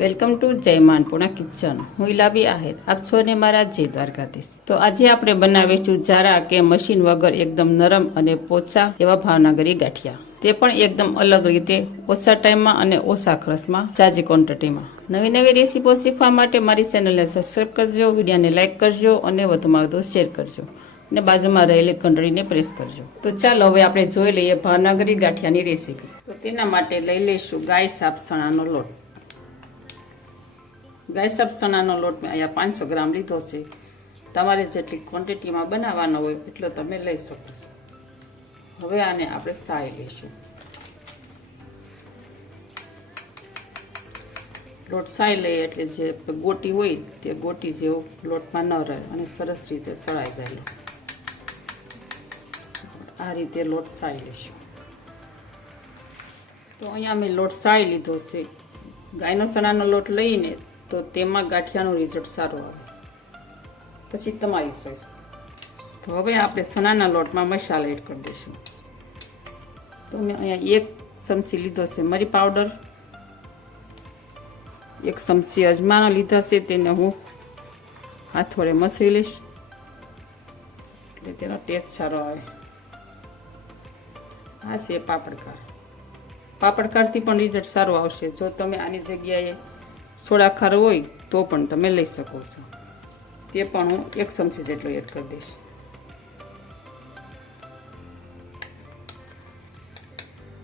Welcome to જય માનપુણા kitchen. હું ઇલાબી આહિર, આપ છો ને મારા જય દ્વારકાધીશ. તો આજે આપણે બનાવીશું જારા કે મશીન વગર એકદમ નરમ અને પોચા એવા ભાવનગરી ગાંઠિયા. તે પણ એકદમ અલગ રીતે, ઓછા ટાઈમમાં અને ઓછા ખર્ચમાં, જાજી ક્વોન્ટિટીમાં. નવી નવી રેસીપો શીખવા માટે મારી ચેનલને સબસ્ક્રાઈબ કરજો, વિડીયોને લાઇક કરજો અને વધુમાં વધુ શેર કરજો અને બાજુમાં રહેલી ઘંટડીને પ્રેસ કરજો. તો ચાલો હવે આપણે જોઈ લઈએ ભાવનગરી ગાંઠિયાની રેસીપી. તો તેના માટે લઈ લઈશું ગાય સાફ ચણાનો લોટ. ગાય સાફ ચણાનો લોટ મેં અહીંયા 500 ગ્રામ લીધો છે. તમારે જેટલી ક્વોન્ટિટીમાં બનાવવાનો હોય એટલો તમે લઈ શકો છો. હવે આને આપણે સાળી લઈશું. લોટ સાળી લઈએ એટલે જે ગોટી હોય તે ગોટી જેવું લોટમાં ન રહે અને સરસ રીતે સળાઈ જાય. આ રીતે લોટ સાળી લઈશું. તો અહીંયા મેં લોટ સાળી લીધો છે. ગાયનો ચણાનો લોટ લઈને તો તેમાં ગાંઠિયાનું રિઝલ્ટ સારું આવે. પછી તમારી ચોઈસ. તો હવે આપણે ચણાના લોટમાં મસાલા એડ કરી દઈશું. તો મેં અહીંયા 1 ચમચી લીધો છે મરી પાવડર, 1 ચમચી અજમાનો લીધા છે. તેને હું હાથ વડે મસળી લઈશ એટલે તેનો ટેસ્ટ સારો આવે. આ છે પાપડકાર. પાપડકારથી પણ રિઝલ્ટ સારું આવશે. જો તમે આની જગ્યાએ સોડા ખારો હોય તો પણ તમે લઈ શકો છો. તે પણ હું 1 ચમચી જેટલો એડ કરી દઈશ.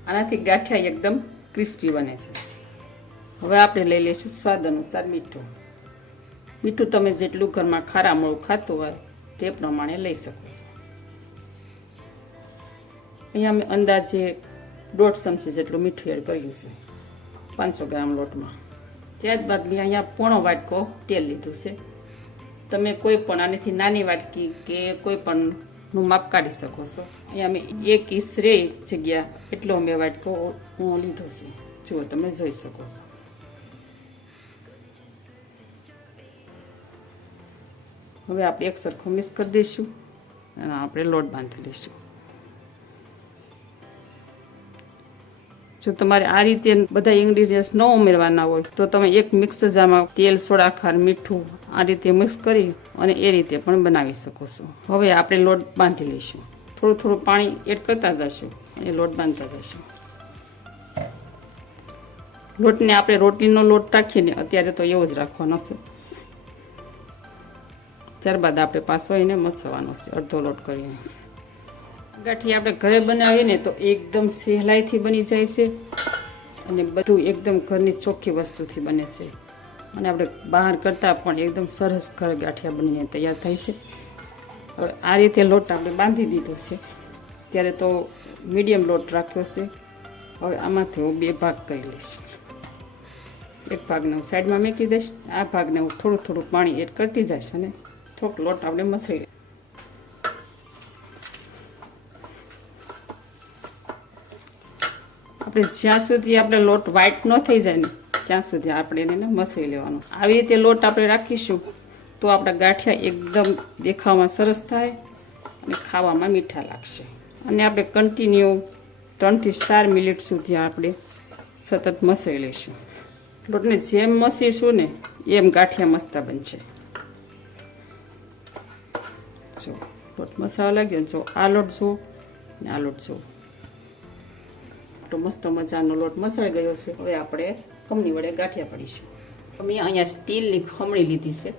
આનાથી ગાંઠિયા એકદમ ક્રિસ્પી બને છે. હવે આપણે લઈ લઈશું સ્વાદ અનુસાર મીઠું. મીઠું તમે જેટલું ઘરમાં ખારા મોળું ખાતું હોય તે પ્રમાણે લઈ શકો છો. અહીંયા મેં અંદાજે 1.5 ચમચી જેટલું મીઠું એડ કર્યું છે 500 ગ્રામ લોટમાં. ત્યારબાદ મેં અહીંયા પોણો વાટકો તેલ લીધું છે. તમે કોઈ પણ આનેથી નાની વાટકી કે કોઈ પણનું માપ કાઢી શકો છો. અહીંયા મેં 1 ઇંચ રે જગ્યા એટલો મેં વાટકો હું લીધો છે. જુઓ, તમે જોઈ શકો છો. હવે આપણે એક સરખો મિક્સ કરી દઈશું અને આપણે લોટ બાંધી લઈશું. જો તમારે આ રીતે બધા ઇન્ગ્રીડિયન્ટ્સ ન ઉમેરવાના હોય તો તમે એક મિક્સ જારમાં તેલ, સોડા ખાર, મીઠું આ રીતે મિક્સ કરી અને એ રીતે પણ બનાવી શકો છો. હવે આપણે લોટ બાંધી લઈશું. થોડું થોડું પાણી એડ કરતા જઈશું અને લોટ બાંધતા જઈશું. લોટને આપણે રોટલીનો લોટ રાખીને અત્યારે તો એવો જ રાખવાનો છે. ત્યારબાદ આપણે પાછો એને મસળવાનો છે અડધો લોટ કરીને. ગાંઠિયા આપણે ઘરે બનાવીએ ને તો એકદમ સહેલાઈથી બની જાય છે અને બધું એકદમ ઘરની ચોખ્ખી વસ્તુથી બને છે અને આપણે બહાર કરતાં પણ એકદમ સરસ ઘરે ગાંઠિયા બનીને તૈયાર થાય છે. હવે આ રીતે લોટ આપણે બાંધી દીધો છે. ત્યારે તો મીડિયમ લોટ રાખ્યો છે. હવે આમાંથી હું 2 ભાગ કરી લઈશ. એક ભાગને હું સાઈડમાં મૂકી દઈશ. આ ભાગને હું થોડું થોડું પાણી એડ કરતી જઈશ અને થોડોક લોટ આપણે મસળી. આપણે જ્યાં સુધી આપણે લોટ વ્હાઈટ ન થઈ જાય ને ત્યાં સુધી આપણે એને મસળી લેવાનું. આવી રીતે લોટ આપણે રાખીશું તો આપણા ગાંઠિયા એકદમ દેખાવામાં સરસ થાય અને ખાવામાં મીઠા લાગશે. અને આપણે કન્ટિન્યુ 3 થી 4 મિનિટ સુધી આપણે સતત મસળી લઈશું. લોટને જેમ મસળીશું ને એમ ગાંઠિયા મસ્ત બનશે. જો લોટ મસાલો લાગ્યો. જો આ લોટ જુઓ ને આ લોટ જુઓ. મસ્ત મજાનો લોટ મસળી ગયો છે. હવે આપણે ખમણી વડે ગાંઠિયા પાડીશું. મેં અહીંયા સ્ટીલની ખમણી લીધી છે.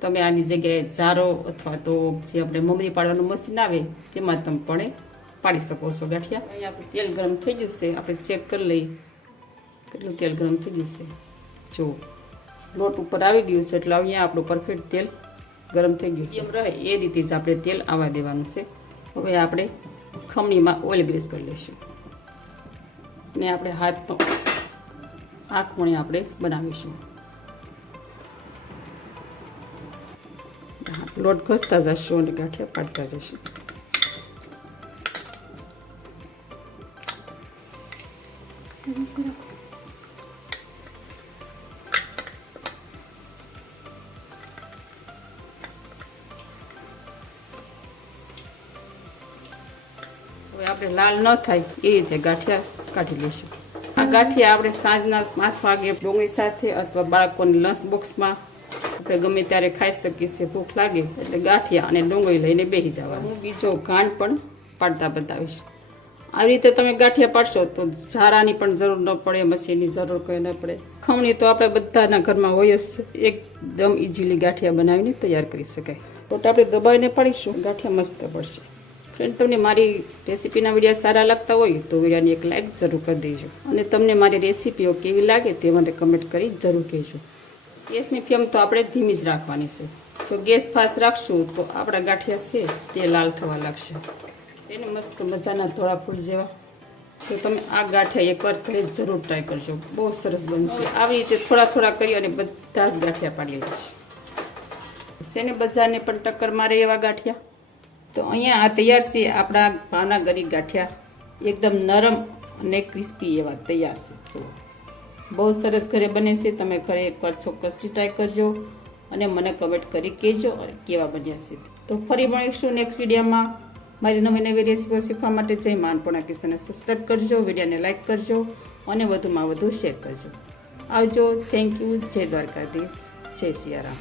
તમે આની જગ્યાએ જારો અથવા તો જે આપણે મમરી પાડવાનું મશીન આવે તેમાં તમે પણ પાડી શકો છો ગાંઠિયા. અહીંયા આપણે તેલ ગરમ થઈ ગયું છે. આપણે ચેક કરી લઈએ કેટલું તેલ ગરમ થઈ ગયું છે. જો લોટ ઉપર આવી ગયું છે એટલે અહીંયા આપણું પરફેક્ટ તેલ ગરમ થઈ ગયું છે. એમ રહે એ રીતે જ આપણે તેલ આવવા દેવાનું છે. હવે આપણે ખમણીમાં ઓઇલ ગ્રીસ કરી લઈશું ને આપણે હાથનો આ ખૂણે આપણે બનાવીશું. લોટ ઘસતા જશું અને ગાંઠિયા પાડતા જશું. હવે આપણે લાલ ન થાય એ રીતે ગાંઠિયા કાઢી લઈશું. આ ગાંઠિયા આપણે સાંજના 5 વાગે ડુંગળી સાથે અથવા બાળકોની લંચ બોક્સમાં આપણે ગમે ત્યારે ખાઈ શકીએ છીએ. ભૂખ લાગે એટલે ગાંઠિયા અને ડુંગળી લઈને બેસી જવાનું. હું બીજો ગાંઠ પણ પાડતા બતાવીશ. આવી રીતે તમે ગાંઠિયા પાડશો તો ઝારાની પણ જરૂર ન પડે, મશીનની જરૂર કંઈ ન પડે. ખમણી તો આપણે બધાના ઘરમાં હોય જ. એકદમ ઇઝીલી ગાંઠિયા બનાવીને તૈયાર કરી શકાય. તો આપણે દબાવીને પાડીશું, ગાંઠિયા મસ્ત પડશે. ફ્રેન્ડ, તમને મારી રેસીપીના વિડીયો સારા લાગતા હોય તો વિડીયોને એક લાઇક જરૂર કરી દેજો. અને તમને મારી રેસીપીઓ કેવી લાગે તે મને કમેન્ટ કરી જરૂર કહેજો. ગેસની ફ્લેમ તો આપણે ધીમી જ રાખવાની છે. જો ગેસ ફાસ્ટ રાખશું તો આપણા ગાંઠિયા છે તે લાલ થવા લાગશે. એને મસ્ત મજાના ધોળા ફૂલ જેવા. તો તમે આ ગાંઠિયા એકવાર ઘરે જરૂર ટ્રાય કરજો, બહુ સરસ બનશે. આવી રીતે થોડા થોડા કરી અને બધા જ ગાંઠિયા પાડી લેશે. શેને બજારને પણ ટક્કર મારે એવા ગાંઠિયા. તો અહીંયા આ તૈયાર છે આપણા ભાવનગરી ગાંઠિયા. એકદમ નરમ અને ક્રિસ્પી એવા તૈયાર છે. જુઓ, બહુ સરસ ઘરે બને છે. તમે ઘરે એકવાર ચોક્કસથી ટ્રાય કરજો અને મને કમેન્ટ કરી કહેજો કેવા બન્યા છે. તો ફરી મળીશું નેક્સ્ટ વિડીયોમાં. મારી નવી નવી રેસીપીઓ શીખવા માટે જય મા અન્નપૂર્ણા કિચનને સબસ્ક્રાઈબ કરજો, વિડીયોને લાઇક કરજો અને વધુમાં વધુ શેર કરજો. આવજો. Thank you. જય દ્વારકાધીશ. જય સિયારામ.